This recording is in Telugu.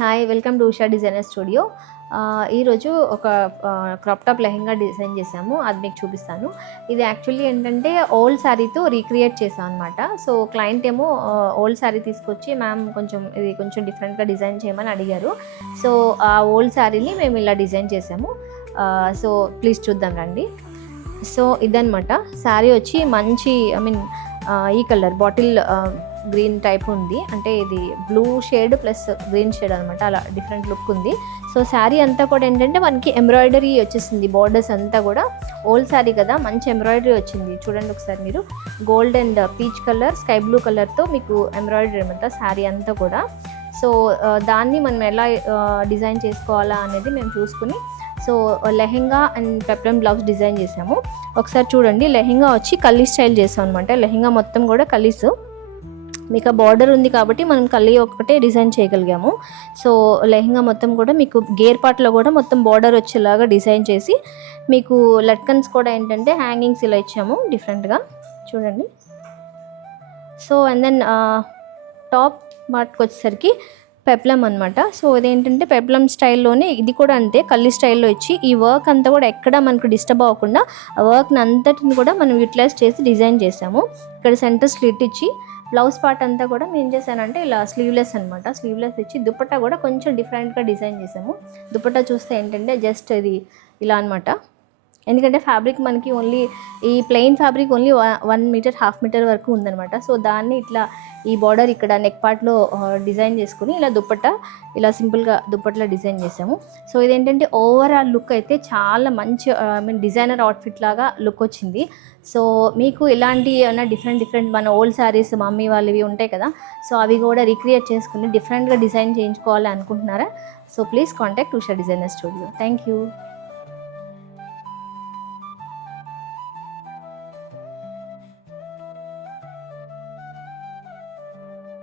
Hi, welcome to Usha designer studio. ఈరోజు ఒక క్రాప్ టాప్ లెహెంగా డిజైన్ చేసాము, అది మీకు చూపిస్తాను. ఇది యాక్చువల్లీ ఏంటంటే ఓల్డ్ శారీతో రీక్రియేట్ చేసాం అనమాట. సో క్లయింట్ ఏమో ఓల్డ్ శారీ తీసుకొచ్చి మ్యామ్ ఇది కొంచెం డిఫరెంట్గా డిజైన్ చేయమని అడిగారు. సో ఆ ఓల్డ్ శారీని మేము ఇలా డిజైన్ చేసాము. సో ప్లీజ్ చూద్దాం రండి. సో ఇదనమాట శారీ వచ్చి మంచి ఈ కలర్ బాటిల్ గ్రీన్ టైప్ ఉంది, అంటే ఇది blue shade plus green shade అనమాట, అలా డిఫరెంట్ లుక్ ఉంది. సో శారీ అంతా కూడా ఏంటంటే మనకి ఎంబ్రాయిడరీ వచ్చేసింది, బార్డర్స్ అంతా కూడా ఓల్డ్ శారీ కదా, మంచి ఎంబ్రాయిడరీ వచ్చింది. చూడండి ఒకసారి మీరు, gold and peach colour, sky blue కలర్తో మీకు ఎంబ్రాయిడరీ అనమాట శారీ అంతా కూడా. సో దాన్ని మనం ఎలా డిజైన్ చేసుకోవాలా అనేది మేము చూసుకుని so lehenga and peplum blouse design చేసాము. ఒకసారి చూడండి, లెహెంగా వచ్చి కల్లీ స్టైల్ చేసాం అనమాట. లెహెంగా మొత్తం కూడా కల్లీస్, మీకు ఆ బార్డర్ ఉంది కాబట్టి మనం కల్లీ ఒకటే డిజైన్ చేయగలిగాము. సో లెహెంగా మొత్తం కూడా మీకు గేర్ పార్ట్లో కూడా మొత్తం బార్డర్ వచ్చేలాగా డిజైన్ చేసి, మీకు లట్కన్స్ కూడా ఏంటంటే హ్యాంగింగ్స్ ఇలా ఇచ్చాము డిఫరెంట్గా, చూడండి. సో అండ్ దెన్ టాప్ పార్ట్కి వచ్చేసరికి పెప్లమ్ అనమాట. సో ఇదేంటంటే పెప్లమ్ స్టైల్లోనే ఇది కూడా అంతే, కల్లీ స్టైల్లో ఇచ్చి ఈ వర్క్ అంతా కూడా ఎక్కడ మనకు డిస్టర్బ్ అవ్వకుండా ఆ వర్క్ని అంతటిని కూడా మనం యూటిలైజ్ చేసి డిజైన్ చేసాము. ఇక్కడ సెంటర్ స్లిట్ ఇచ్చి బ్లౌజ్ పార్ట్ అంతా కూడా నేను ఏం చేశానంటే ఇలా స్లీవ్లెస్ అనమాట, స్లీవ్లెస్ ఇచ్చి దుపట్టా కూడా కొంచెం డిఫరెంట్గా డిజైన్ చేసాము. దుపట్టా చూస్తే ఏంటంటే జస్ట్ ఇది ఇలా అనమాట, ఎందుకంటే ఫ్యాబ్రిక్ మనకి ఓన్లీ ఈ plain fabric only 1 metre 1/2 metre వరకు ఉందనమాట. సో దాన్ని ఇట్లా ఈ బార్డర్ ఇక్కడ నెక్ పార్ట్లో డిజైన్ చేసుకుని ఇలా దుపట్టా ఇలా సింపుల్గా దుప్పట్లో డిజైన్ చేసాము. సో ఇదేంటంటే ఓవరాల్ లుక్ అయితే చాలా మంచి డిజైనర్ అవుట్ఫిట్ లాగా లుక్ వచ్చింది. సో మీకు ఇలాంటి ఏమైనా డిఫరెంట్ మన ఓల్డ్ శారీస్ మమ్మీ వాళ్ళవి ఉంటాయి కదా, సో అవి కూడా రీక్రియేట్ చేసుకుని డిఫరెంట్గా డిజైన్ చేయించుకోవాలి అనుకుంటున్నారా? So please contact Usha designer studio. Thank you.